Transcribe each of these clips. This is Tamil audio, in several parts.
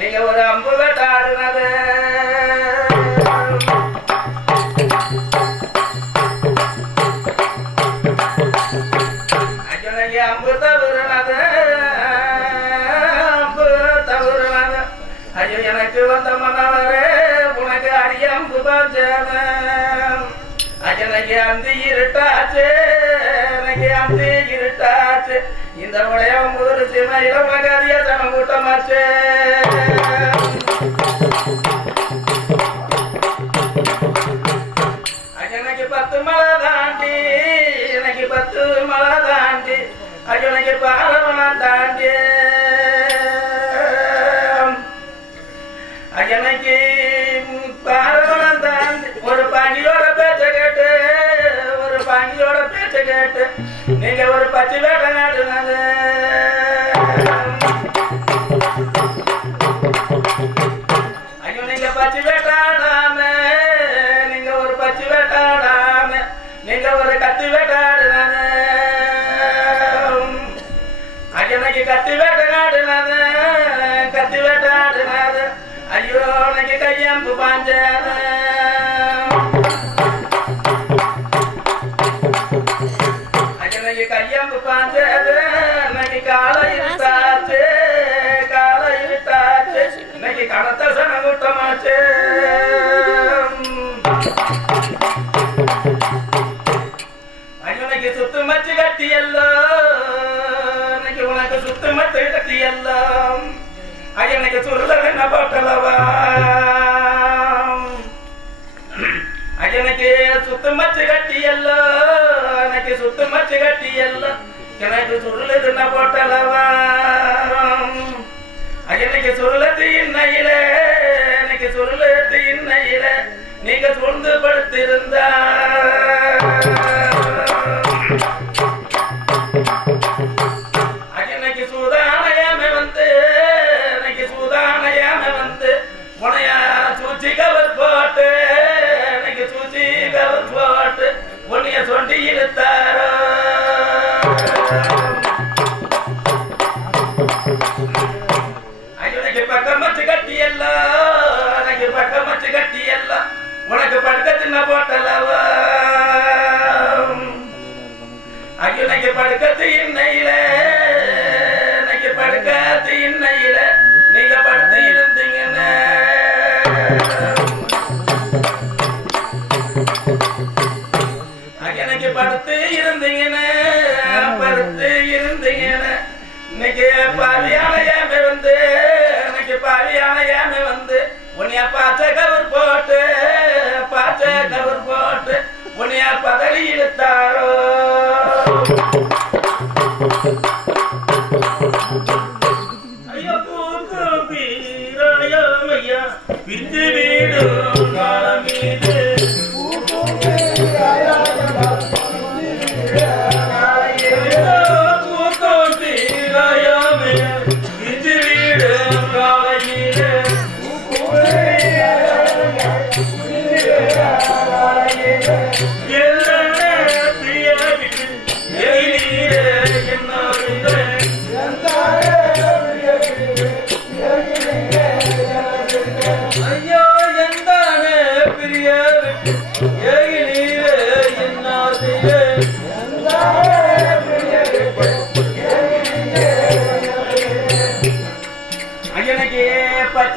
நீங்க ஒரு அம்பு வேட்டாடுனது வந்த மன்னவரே உனக்கு அடிய அம்பு பாஞ்சன அஜனகி அந்த இருட்டாச்சு எனக்கு அந்த இருட்டாச்சு. இந்த உடைய முதல் சிமையில உனக்கு அதிக தனம் கூட்டமாச்சு எனக்கு பத்து மலை தாண்டி எனக்கு பத்து மலை தாண்டி ஐயோ எனக்கு பாலவனம் தாண்டி. பேச்ச கேட்டு நீங்க ஒரு பச்சை வேட்டை நாட்டுனது ஐயோ நீங்க பச்சை வேட்டாடாம நீங்க ஒரு பச்சை வேட்டாடாம நீங்க ஒரு கத்தி வேட்டாடுனாங்க ஐயனைக்கு கத்தி வேட்டனாடுனாங்க கத்தி வேட்டாடுனாங்க ஐயோ எனக்கு கையம்பு பாஞ்சான சுத்து மச்சு கட்டி எல்லாம் ஐயனுக்கு சொல்ல என்ன பாட்டலவா ஐயனுக்கு சுத்து மச்சு கட்டி எல்லாம் எனக்கு சுத்து மச்சு கட்டி எல்லாம் எனக்கு சொல்லுது என்ன போட்டலவா எனக்கு சொல்லுது இன்னையில. எனக்கு சொல்லுது இன்னையில. நீங்க சூழ்ந்து படுத்திருந்தா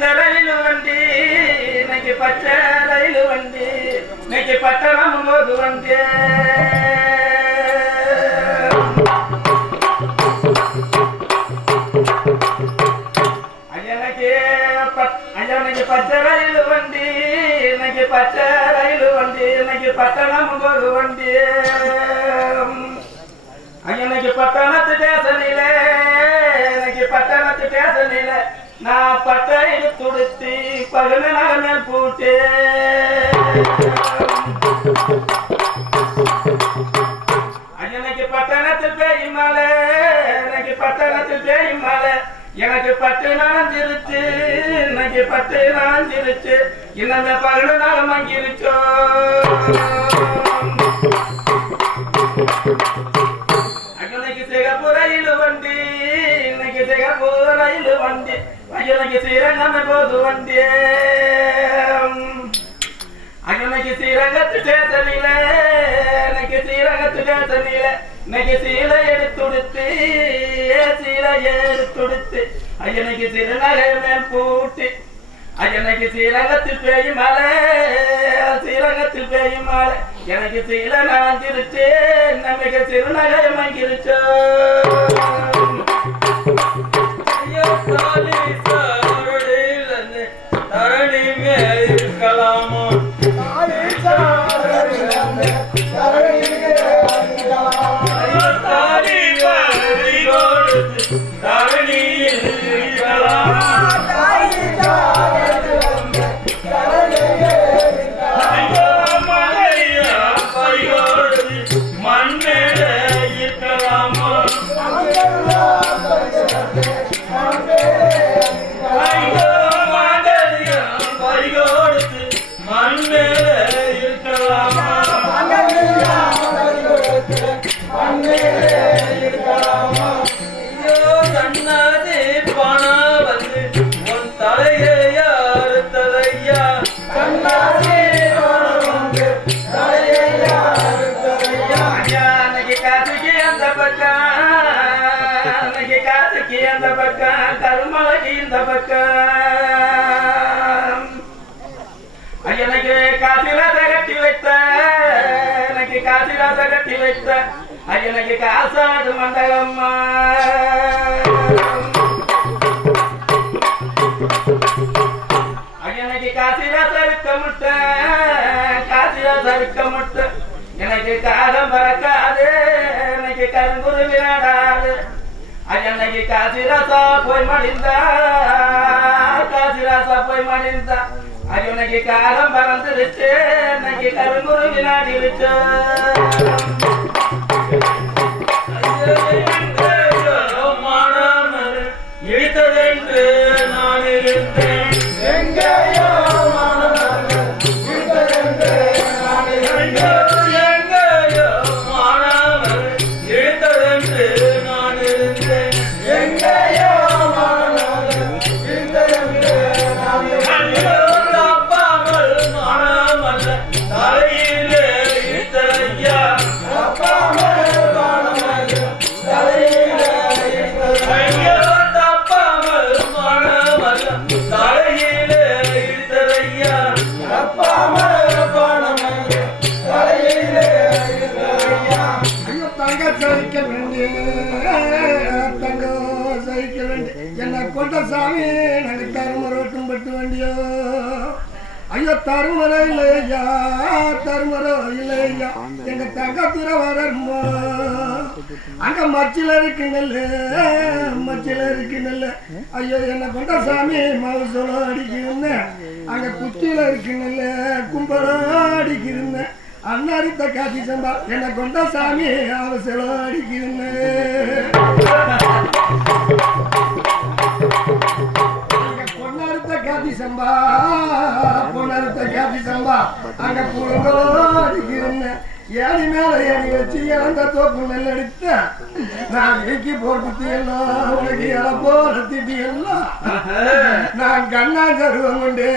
பச்சை ரயிலு வண்டி இன்னைக்கு பச்சை ரயிலு வண்டி இன்னைக்கு பட்டணம் போது வண்டி பச்சை ரயில் வண்டி இன்னைக்கு பச்சை ரயில் வண்டி இன்னைக்கு பட்டணம் ஒரு வண்டி இன்னைக்கு பட்டணத்து ஸ்டேஷனில இன்னைக்கு பட்டணத்து ஸ்டேஷனில நான் பட்டையில் துடுத்தி பகன நகமேல் பூட்டே எனக்கு பட்டணத்தில் பேயும் மலை எனக்கு பட்டணத்தில் பேயும் மலை. எனக்கு பட்டு நனைஞ்சிருச்சு இன்னைக்கு பட்டு நனைஞ்சிருச்சு. இன்னமே பகல நாள் அங்கிருச்சோ இன்னைக்கு சிகப்பு ரயில் வண்டி அன்னைக்கு ஸ்ரீரங்கமே போது வண்டி. அன்னைக்கு ஸ்ரீரங்கத்து ஸ்டேஷனில இன்னைக்கு ஸ்ரீரங்கத்து ஸ்டேஷனில இன்னைக்கு சீலை எடுத்துடுத்து சீலை எடுத்துடுத்து ஐயனைக்கு திருநகை பூட்டி. ஐயனைக்கு ஸ்ரீரங்கத்தில் பேயும் மலை ஸ்ரீரங்கத்தில் பேயும் மலை எனக்கு சீலை நாஞ்சிருச்சு நமக்கு திருநகை மங்கிருச்சோ. ஐயோ தாலி கருமலைக்கு இந்த பக்கம் எனக்கு கட்டி வைத்த எனக்கு காசிலாத கட்டி வைத்த ஐயா, காசாடு மண்டகம்மா எனக்கு காசிராச இருக்க முட்ட காசிராச இருக்க முட்ட. எனக்கு காலம் பறக்காது எனக்கு கருங்குரு விளையாடாது எனக்கு காசிராசா போய் மடிந்தா காசிராசா போய் மடிந்தா எனக்கு காலம் பறந்துருச்சு நகி கருங்குரு விளையாடிருச்சு இழித்ததென்று நான் இருந்தேன் எங்கேயோ தருமரை இல்லையா தருமரை இல்லையா எங்க தங்கத்துற வரம்மா அங்க மச்சில இருக்கு நெல்லு மச்சில இருக்கு நெல்லு. ஐயோ என்ன கொண்ட சாமி? மகசூலம் அடிக்கிறேன் அங்க குச்சியில இருக்கு நெல்லு கும்பலம் அடிக்கிறேன் அண்ணாரித்த காட்சி சம்பா என்ன கொண்ட சாமி? அவசரம் அடிக்கிறேன் சம்பா பொன்னறுத்த காத்தி சம்பா அங்க புழுங்களோ ஏணி மேல ஏணி வச்சு இறந்த தோப்பு நெல் எடுத்த நான் ஏக்கி போட்டு எல்லாம் உனக்கு போல திட்டி எல்லாம் நான் கண்ணா சருவம் கொண்டு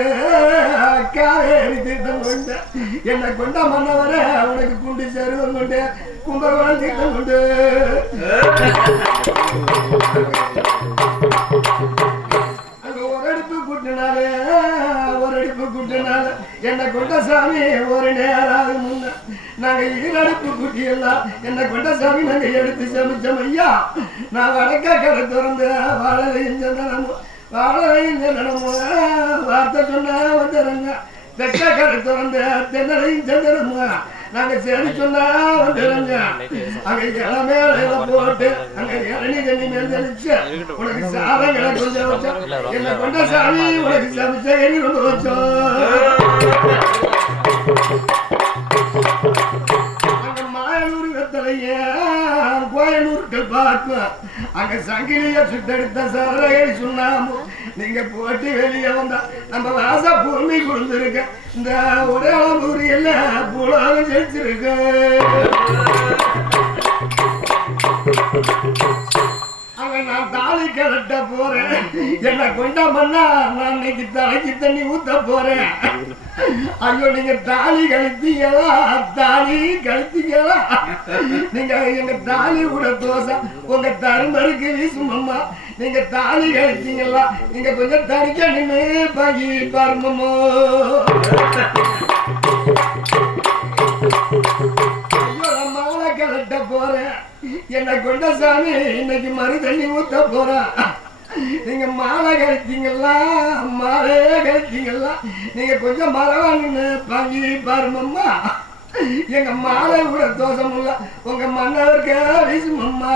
காவேரி தீர்த்தம் கொண்டு என்னை கொண்ட மன்னவரே உனக்கு குண்டு சருவம் கொண்டு கும்பகோணம் தீர்த்தம் கொண்டு. கூட்டினாலே ஒரு அடுப்பு கூட்டினால என்னை கொண்ட ஒரு நேரம் முன்ன நாங்க ஈரடுப்பு கூட்டி எல்லாம் என்னை கொண்ட சாமி நாங்க எடுத்து சமைச்சோம் ஐயா. நான் வடக்க கடை திறந்து வாழலையும் சந்தனமும் வாழலையும் சந்தனமும் வார்த்தை சொன்னா வந்துடுங்க தெற்க கடை திறந்து தென்னடையும் சந்தனமும் நாங்க சரி சொன்னா அங்க இளமே போட்டு அங்க இளநீ தண்ணி மேல் தெளிச்சு. உனக்கு சாதங்களை கொஞ்சம் வச்சோம். என்ன கொண்ட சாமி உனக்கு சமைச்ச எண்ணி வச்சோம். மாயனூர் வெத்தலைய. கோயனூர்கள் அங்க சங்கிலிய சுட்டெடுத்த சாரகை சொன்னாமோ? நீங்க போட்டு வெளியே வந்தா நம்ம வாச பூமி கொடுத்துருக்க. இந்த உடம்பூர் எல்லாம் புலகம் ஜெயிச்சிருக்கு அங்க நான் தாலி கலட்ட போறேன். என்ன கொண்டா பண்ணா நான் இன்னைக்கு தலைக்கு தண்ணி ஊத்த போறேன். ஐயோ நீங்க தாலி கழித்தீங்களா தாலி கழித்தீங்களா நீங்க எங்க தாலி கூட தோசை உங்க தருமருக்கு வீசுமம்மா. நீங்க தாலி கழித்தீங்களா நீங்க கொஞ்சம் தனிக்க நின்று பாக்கி பாருமம்மோ. போறேன். என்ன கொண்ட சாமி இன்னைக்கு மறு தண்ணி ஊத்த போறேன். நீங்க மாலை கழிச்சிங்களா மாலையே கழிச்சிங்களா நீங்க கொஞ்சம் மரவா பங்கி பாருமம்மா. எங்க மாலை கூட தோஷம் இல்ல. உங்க மன்னருக்கு வீசுமம்மா.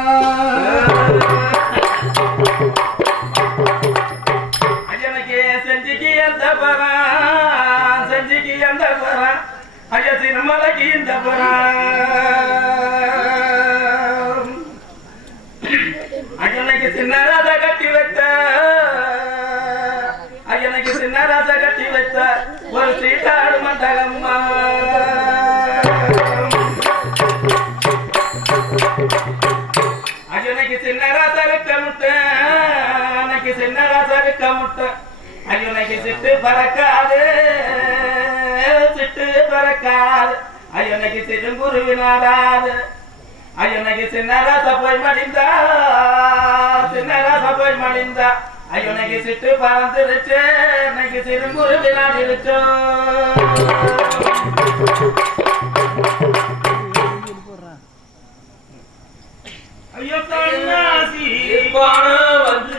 ஐயனுக்கு செஞ்சுக்கு எந்த பரம் செஞ்சுக்கு எந்த பரம் ஐயா திருமலைக்கு இந்த போறா? ஐயனுக்கு சிட்டு பறக்காது சிட்டு பறக்காது. ஐயனுக்கு சிறுங்குருவி நாடாது. ஐயனுக்கு சின்ன போய் மடிந்தா சின்னராச போய் மடிந்தா. ஐயனுக்கு சிட்டு பறந்துருச்சு இன்னைக்கு சிறுங்குருவி நாடிருச்சோ ஐயோ தன்னாசி பான வந்து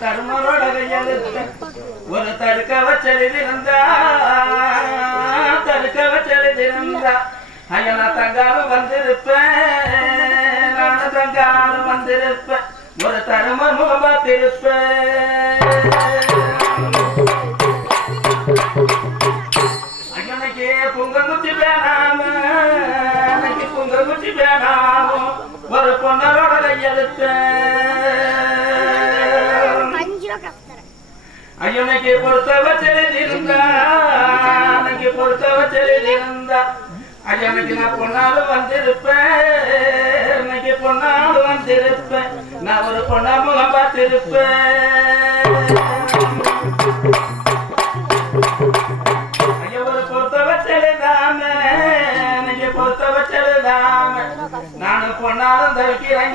தருமரோட தருமனோட கையெழுத்த ஒரு தடுக்க வச்சலிருந்தா தடுக்க வச்சலிருந்தா ஐயா நான் தங்காலும் வந்திருப்பேன் நானும் தங்காலும் வந்திருப்பேன். ஒரு தருமமும் பார்த்திருப்பேன் அன்னைக்கு பொங்க குச்சி வேணாம அன்னைக்கு பொங்க குச்சி வேணாமோ ஒரு பொண்ணரோட கையெழுத்தேன் ஐயனைக்கு பொறுத்த வச்செழுதிருந்தா அன்னைக்கு பொறுத்த வச்செழுதிருந்தா ஐயனைக்கு நான் பொண்ணாலும் வந்திருப்பேன். இன்னைக்கு பொண்ணாலும் வந்திருப்பேன். நான் ஒரு பொண்ணா முகம் பார்த்திருப்பேன். ஐயா ஒரு பொறுத்த வச்செழுதாம நானும் பொண்ணாலும் தவிக்கிறேன்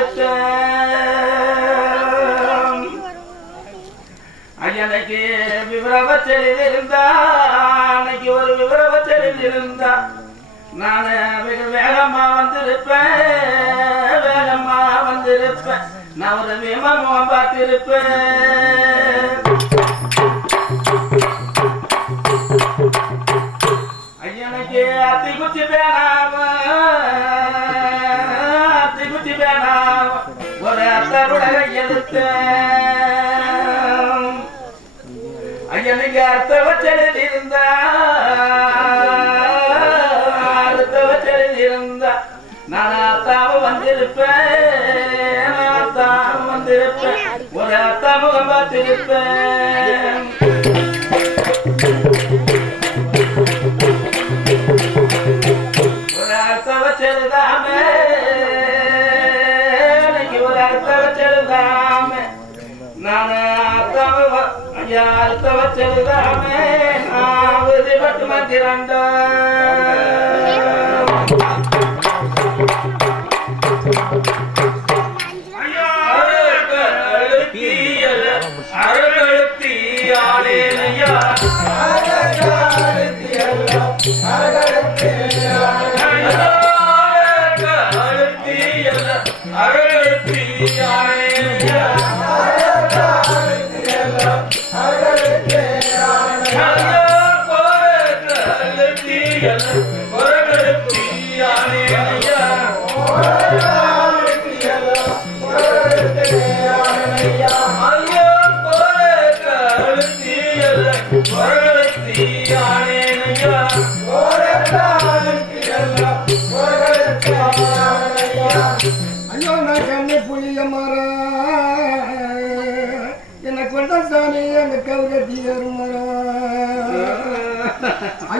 விமரோட கையெழுத்த விவரவச்சலில் இருந்தா அன்னைக்கு ஒரு விவரவச்சலில் இருந்தா நான் வெகு வேகமா வந்திருப்பேன் வேகமா வந்திருப்பேன். நான் ஒரு விமரம் பார்த்திருப்பேன். ஐயனுக்கு அத்தி குச்சி பேனாவா அயனுக்கு அர்த்தவச்சலில் இருந்தா அர்த்தவச்சலில் இருந்தா நான் அத்தாம வந்திருப்பேன். அத்தாம வந்திருப்பேன். ஒரு அத்தாமுகம் பார்த்திருப்பேன் அர்த்த வச்செழுதாமே நான்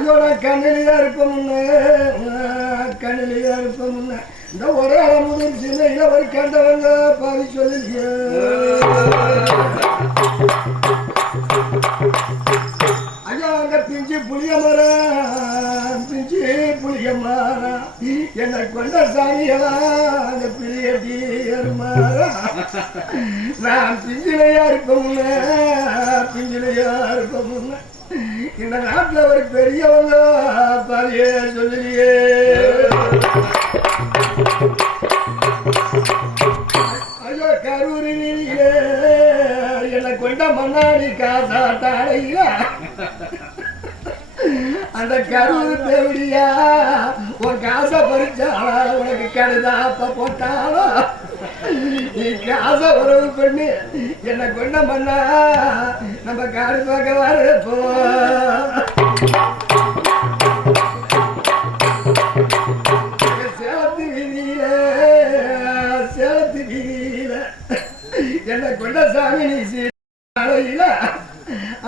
ஐயோ நான் கண்ணிலேயே இருப்ப முன்ன. கண்ணிலேயே இருப்ப முன்ன. இந்த ஒரே முதல் சின்ன ஒரு கண்டவங்க பாதி சொல்லிய ஐயோ அந்த பிஞ்சு புளிய மரம் பிஞ்சு புளிய மரம் என்னை கொண்ட சாமியா அந்த பிள்ளைய நான் பிஞ்சிலையா இருப்ப முன்ன. பிஞ்சிலையா இருப்ப முன்ன. இந்த நாட்டில் ஒரு பெரியவங்க பாரிய சொல்லியே ஐயோ கரூரி நீரிலே என்னை கொண்ட மண்ணாடி காசாட்டாளையில அந்த கருவு தேவடியா உன் காசை பறிச்சாளா? உனக்கு கடுதாப்ப போட்டாளா? நீ காசை உறவு பண்ணி. என்னை கொண்ட மண்ணா நம்ம காடு பார்க்க வரப்போ. சேலத்து வீதியில சேலத்து வீதியில என்னை கொண்ட சாமி நீ சீ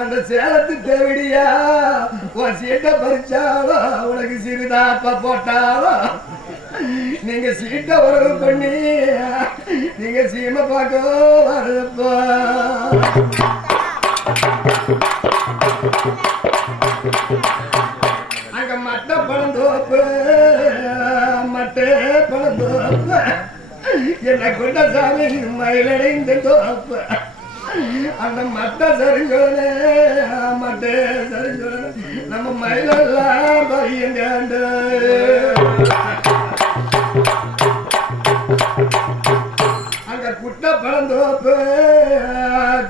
அந்த சேலத்து தேவடியா? உன் சீட்டை பறிச்சாலோ உனக்கு சிறுதாப்ப போட்டாலோ. நீங்க சீட்டை உறவு பண்ணி நீங்க சீமை பார்க்க வரப்போ. அங்க மட்ட பழந்தோப்பு மட்டை பழந்தோப்பு என்னை கொண்ட சாமி மயிலடைந்த தோப்பு. அந்த மட்டை சரிஞ்சோனே மட்டை சரிஞ்சோனே நம்ம மயிலெல்லாம் பையங்காண்டு அங்க குட்டை பழந்தோப்பு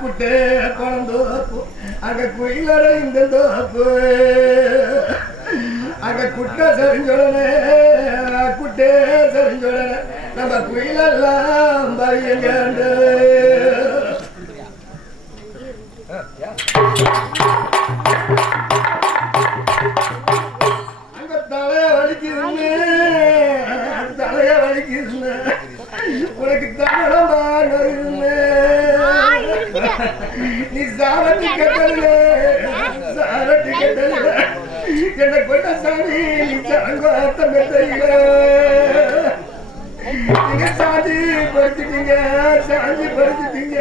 குட்டை பழந்தோப்பு. அங்க குயிலட இந்த தோப்பு அங்க குட்டை சரிஞ்சோடனே குட்டை சரிஞ்சோடனே நம்ம குயிலெல்லாம் பையங்காண்டு தன்னடமா நீ சாரட்டி கட்டல கட்டல என்ன கொண்ட சாமி நீ சரங்கோத்த மெத்தையில நீங்க படுத்துட்டீங்க சாஞ்சி படுத்துட்டீங்க.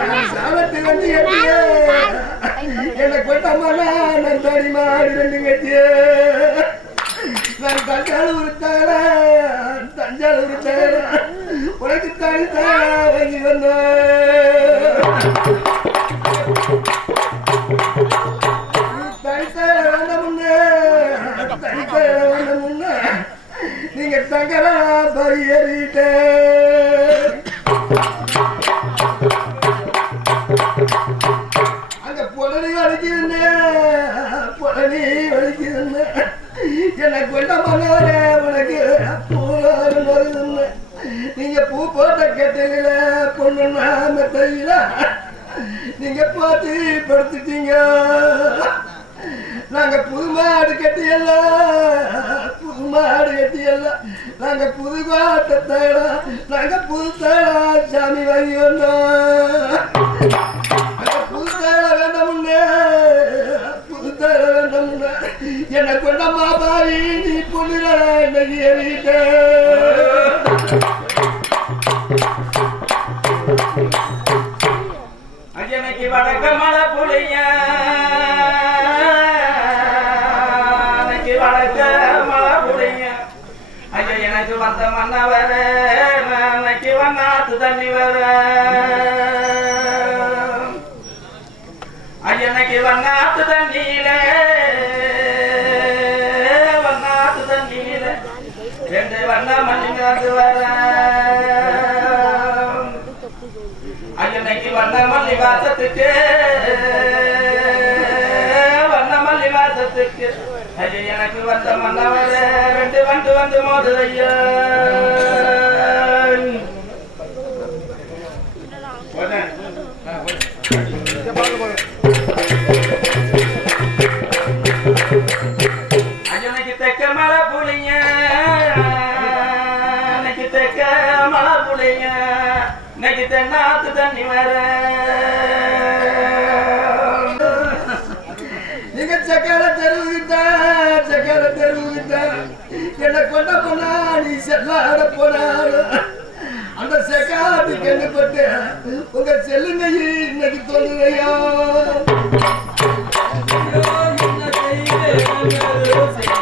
நான் சாலத்து வந்து எட்டிய. என்னை கொட்டமானா நான் தடி மாடி ரெண்டு கட்டிய. நான் தஞ்சாவூர் தர தஞ்சாவூர் உனக்கு தாய் தர வாங்கி நீங்க தங்கரா பரியறிட்டே அங்க புலனி வலிக்குதுன்னு புலனி வலிக்குதுன்னு. என்னை கொண்ட மனவரே நீங்க பூ போட்ட கேட்டீங்கள பொண்ணு தையில நீங்க போட்டு படுத்துட்டீங்க. நாங்க புது மாடு கட்டியல்ல புது மாடு கட்டியல்ல. நாங்க புது கோட்டை தேடா நாங்க புது தேடா சாமி வாங்கி வந்தோம். புது தேட வேண்டாமுன்னே புது தேட வேண்டாமுன்னே என்ன கொண்ட மாபாவி நீ பொண்ணுடா இன்னைக்கு எறிட்ட வடக்க மலை புளிய வடக்க மழை புளிய ஐயா எனக்கு வந்த மண்ண வர எனக்கு வண்ணாத்து தண்ணி வர ஐயனைக்கு வண்ணாத்து தண்ணியில வண்ணாத்து தண்ணியில. ரெண்டு வண்ண மண்ணிங்காத்து வர அன்னைக்கு வண்ணமல்லி வாசத்துக்கு வண்ணமல்லி வாசத்துக்கு ஐயா எனக்கு வந்த மன்னவரே ரெண்டு வந்து வந்து மோதுதையா. தென்னாத்து தண்ணி வர. நீங்க சக்கர தெருவுகிட்ட சக்கர தெருவுகிட்ட என்ன கொண்ட போனா நீ செல்லாட போனாலும் அந்த செக்காட்டி கண்டுபட்டு உங்க செல்லுமையை இன்னைக்கு சொல்லுறையா என்ன செய்வேன்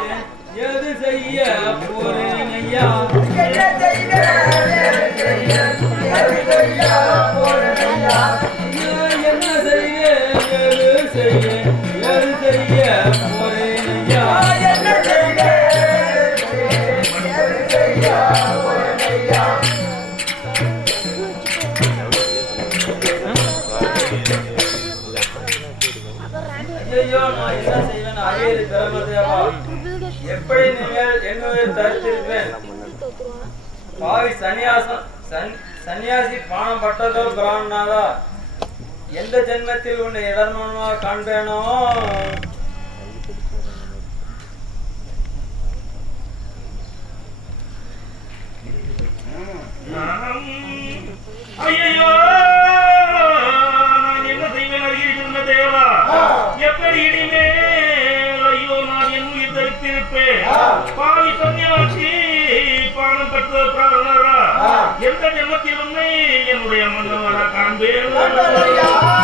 பாவி சன்னியாசம் சன்னியாசி பானம் பட்டதோ பிராமணாதா எந்த ஜென்மத்தில் உன்னை இடர்மனமா காண்பேனோ? ஐயோ இருபத்தி ஜென்மத்தில் என்னுடைய மன்னவரா காண்பேன்